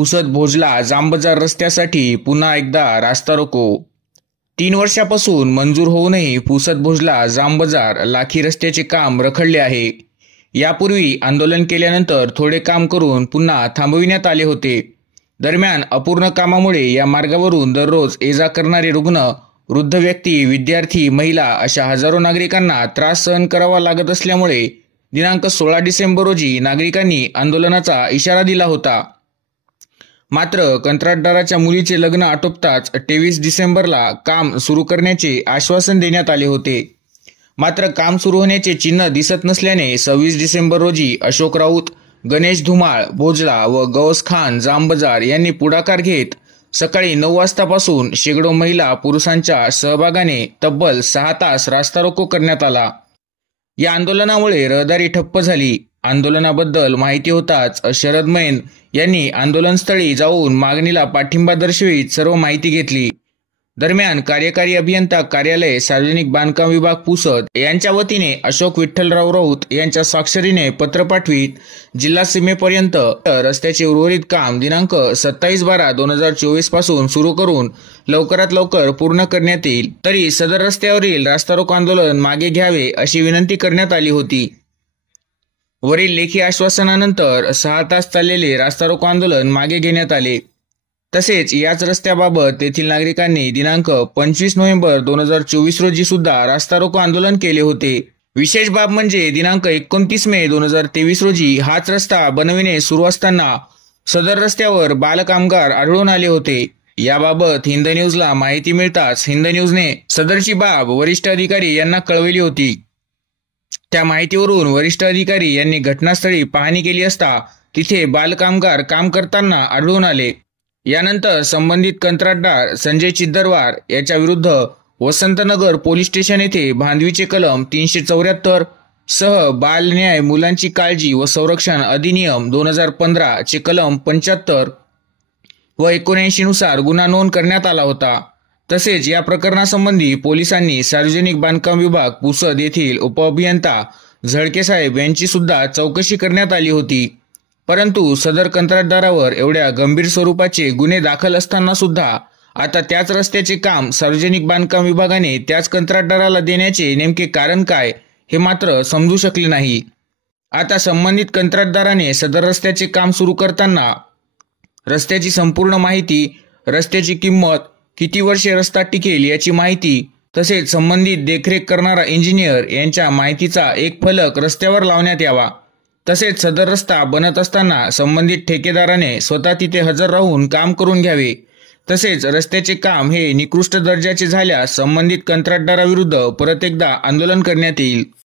पुसद भोजला जांबजार रस्त्यासाठी पुन्हा एकदा रास्ता रोको। 3 वर्षापासून मंजूर होऊनही पुसद भोजला जांबजार लाखी रस्त्याचे काम रखडले आहे। यापूर्वी आंदोलन केल्यानंतर थोडे काम करून पुन्हा थांबविण्यात आले होते। दरम्यान अपूर्ण कामामुळे या मार्गावरून दररोज ये-जा करणारे रुग्ण, वृद्ध व्यक्ती, विद्यार्थी, महिला अशा हजारो नागरिकांना त्रास सहन करावा लागत असल्यामुळे दिनांक 16 डिसेंबर रोजी नागरिकांनी आंदोलनाचा इशारा दिला होता। मात्र कंत्राटदाराच्या मुलीचे लग्न आटोपताच 23 डिसेंबरला काम सुरू करण्याचे आश्वासन देण्यात आले होते। मात्र काम सुरू होण्याचे चिन्ह दिसत नसल्याने 26 डिसेंबर रोजी अशोक राऊत, गणेश धुमाळ भोजला व गौस खान जांबजार यांनी पुढाकार घेत सकाळी 9 वाजतापासून शेकडो महिला पुरुषांच्या सहभागाने तब्बल 6 तास रास्ता रोको करण्यात आला। या आंदोलनामुळे रहदारी ठप्प झाली। आंदोलनाबद्दल माहिती होताच शरद मैन यांनी आंदोलनस्थळी जाऊन मागणीला पाठिंबा दर्शवित सर्व माहिती घेतली। दरम्यान कार्यकारी अभियंता कार्यालय, सार्वजनिक बांधकाम विभाग पुसद यांच्या वतीने अशोक विठ्ठलराव राऊत यांच्या स्वाक्षरीने पत्र पाठवित जिल्हा सीमेपर्यंत रस्त्याचे उर्वरित काम दिनांक 27/12/2024 पासून सुरू करून लवकरात लवकर पूर्ण करण्यात येईल, तरी सदर रस्त्यावरील रास्ता रोको आंदोलन मागे घ्यावे अशी विनंती करण्यात आली होती। वरील लेखी आश्वासनानंतर 6 तास चाललेले रास्ता रोको आंदोलन मागे घेण्यात आले। तसेच याच रस्त्याबाबत तेथील नागरिकांनी दिनांक 25 नोव्हेंबर 2024 रोजी सुद्धा रास्ता रोको आंदोलन केले होते। विशेष बाब म्हणजे दिनांक 29 मे 2023 रोजी हाच रस्ता बनविणे सुरू असताना सदर रस्त्यावर बालकामगार आढळून आले होते। याबाबत हिंद न्यूजला माहिती मिळताच हिंद न्यूजने सदरची बाब वरिष्ठ अधिकारी यांना कळवली होती। त्या माहितीवरून वरिष्ठ अधिकारी यांनी घटनास्थळी पाहणी केली असता तिथे बालकामगार काम करताना आढळून आले। यानंतर संबंधित कंत्राटदार संजय चिद्दरवार याच्या विरुद्ध वसंतनगर पोलीस स्टेशन येथे भांडवीचे कलम 374 सह बाल न्याय, मुलांची काळजी व संरक्षण अधिनियम 2015 चे कलम 75 व 79 नुसार गुन्हा नोंद करण्यात आला होता। तसेच या प्रकरणासंबंधी पोलिसांनी सार्वजनिक बांधकाम विभाग पुसद येथील उपअभियंता झळके साहेब यांची सुद्धा चौकशी करण्यात आली होती। परंतु सदर कंत्राटदारावर एवढ्या गंभीर स्वरूपाचे गुन्हे दाखल असताना सुद्धा आता त्याच रस्त्याचे काम सार्वजनिक बांधकाम विभागाने त्याच कंत्राटदाराला देण्याचे नेमके कारण काय हे मात्र समजू शकले नाही। आता संबंधित कंत्राटदाराने सदर रस्त्याचे काम सुरू करताना रस्त्याची संपूर्ण माहिती, रस्त्याची किंमत, किती वर्षे रस्ता टिकेल याची माहिती, तसेच संबंधित देखरेख करणारा इंजिनियर यांच्या माहितीचा एक फलक रस्त्यावर लावण्यात यावा। तसेच सदर रस्ता बनत असताना संबंधित ठेकेदाराने स्वतः तिथे हजर राहून काम करून घ्यावे। तसेच रस्त्याचे काम हे निकृष्ट दर्जाचे झाल्यास संबंधित कंत्राटदाराविरुद्ध परत एकदा आंदोलन करण्यात येईल।